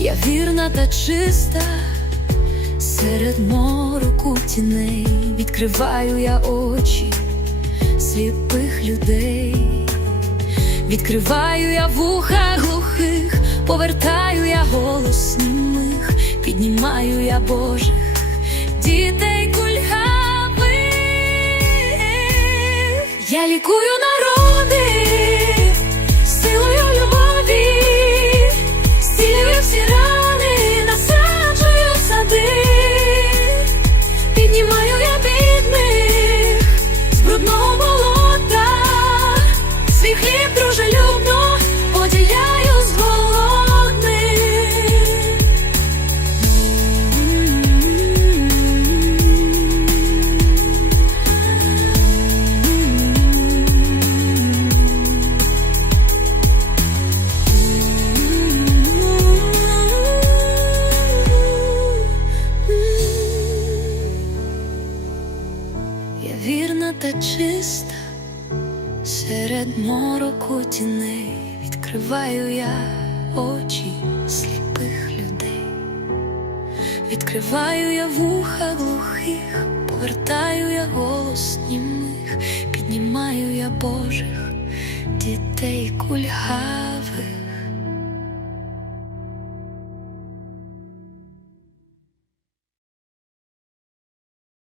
Я вірна та чиста, серед мороку тіней відкриваю я очі сліпих людей, відкриваю я вуха глухих, повертаю я голос німих, піднімаю я Божих дітей кульгавих. Я лікую народи Я вірна та чиста, серед мороку тіней відкриваю я очі сліпих людей, відкриваю я вуха глухих, повертаю я голос німих, піднімаю я Божих дітей кульгавих.